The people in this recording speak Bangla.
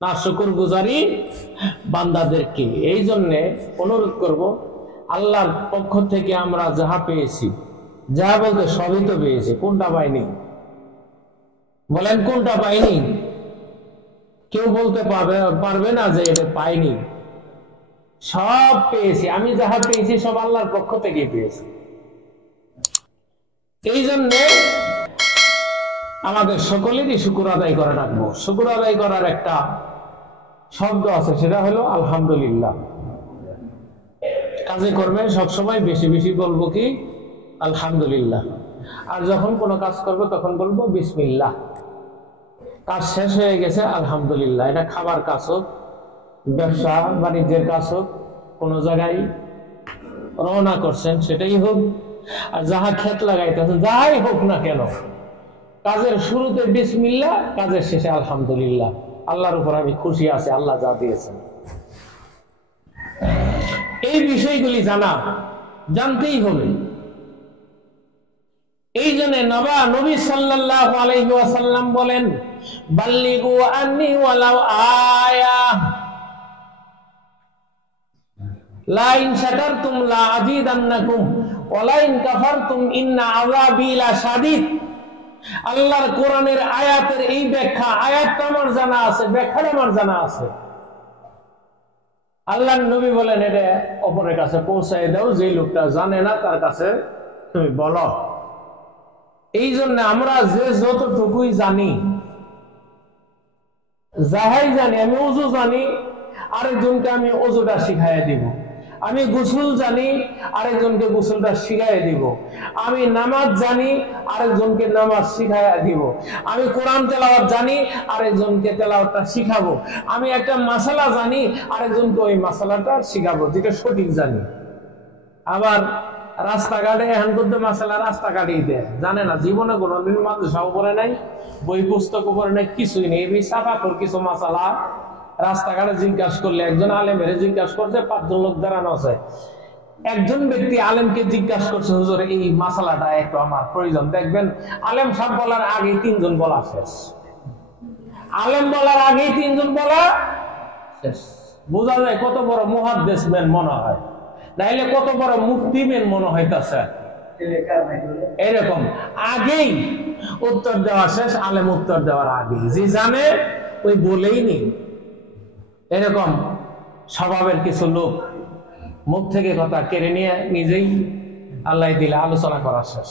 না শুকর গুজারি বান্দাদেরকে। এই জন্য অনুরোধ করব, আল্লাহর পক্ষ থেকে আমরা যাহা পেয়েছি, যা বলতে সবই তো পেয়েছি, কোনটা পাইনি? বলেন কোনটা পাইনি? কেউ বলতে পারবে না যে এটা পাইনি। সব পেয়েছি, আমি যাহা পেয়েছি সব আল্লাহর পক্ষ থেকে পেয়েছি। এই জন্য আমাদের সকলেরই শুকর আদায় করা রাখবো। শুকর আদায় করার একটা শব্দ আছে, সেটা হলো আলহামদুলিল্লাহ। কাজে করবে সবসময় বেশি বেশি বলবো কি আলহামদুলিল্লাহ। আর যখন কোনো কাজ করবো তখন বলবো বিসমিল্লাহ। কাজ শেষ হয়ে গেছে আলহামদুলিল্লাহ। এটা খাবার কাজ হোক, ব্যবসা বাণিজ্যের কাজ হোক, কোনো জায়গায় রওনা করছেন সেটাই হোক, আর যাহা ক্ষেত লাগাইতেছেন যাই হোক না কেন, কাজের শুরুতে বিসমিল্লাহ, কাজের শেষে আলহামদুলিল্লাহ। আল্লাহর উপর আমি খুশি আছি, আল্লাহ যা দিয়েছেন। এই বিষয়গুলি জানতেই হবে। এই জন্য নবী সাল্লাল্লাহু আলাইহি ওয়াসাল্লাম বলেন, বাল্লিগু আন্নি ওয়ালাউ আয়া, লা ইন শাকারতুম লা আযীদান্নাকুম ওয়া লা ইন কাফারতুম ইন্না আযাবি লাশাদীদ। আল্লাহর কোরআনের আয়াতের এই ব্যাখ্যা, আয়াতটা আমার জানা আছে, ব্যাখ্যাটা আমার জানা আছে। আল্লাহর নবী বলেন, এটা অপরের কাছে পৌঁছায় দাও, যে লোকটা জানে না তার কাছে তুমি বলো। এই জন্য আমরা যে যতটুকুই জানি, যাহাই জানি, আমি ওযু জানি, আরেকজনকে আমি ওযুটা শিখাইয়া দিব। আমি গোসল জানি, আরেকজনকে গোসলটা শিখাইয়া দিব। আমি নামাজ জানি, আরেকজনকে নামাজ শিখাইয়া দিব। আমি কোরআন তেলাওয়াত জানি, আরেকজনকে তেলাওয়াতটা শিখাবো। আমি একটা মাসালা জানি, আরেকজনকে ওই মাসালাটা শিখাবো, যেটা সঠিক জানি। আবার রাস্তাঘাটে এখন করতে মাসালা রাস্তাঘাটেই দেয়, জানে না, জীবনে কোনোদিন মাদ্রাসাও পড়ে নাই, বই পুস্তকও পড়ে নাই, কিছুই নেই। এই সাফাকর কিছু মাসালা রাস্তাঘাটে জিজ্ঞাসা করলে, একজন আলেমের জিজ্ঞাসা করছে, 5 জন লোক দাঁড়ানো আছে, একজন ব্যক্তি আলেমকে জিজ্ঞাসা করছে, হুজুর এই মাসালাটা একটু আমার প্রয়োজন। দেখবেন আলেম সাহেব বলার আগে 3 জন বলা শেষ। আলেম বলার আগে 3 জন বলা শেষ। বোঝা যায় কত বড় মুহাদ্দিস ম্যান মনে হয়, নাইলে কত বড় মুফতি ম্যান মনে হইতাছে। এরকম আগেই উত্তর দেওয়া শেষ, আলেম উত্তর দেওয়ার আগে যে জানে ওই বলেই নেই। এরকম স্বভাবের কিছু লোক মুখ থেকে কথা কেড়ে নিয়ে নিজেই আল্লাহ দিলে আলোচনা করা শেষ।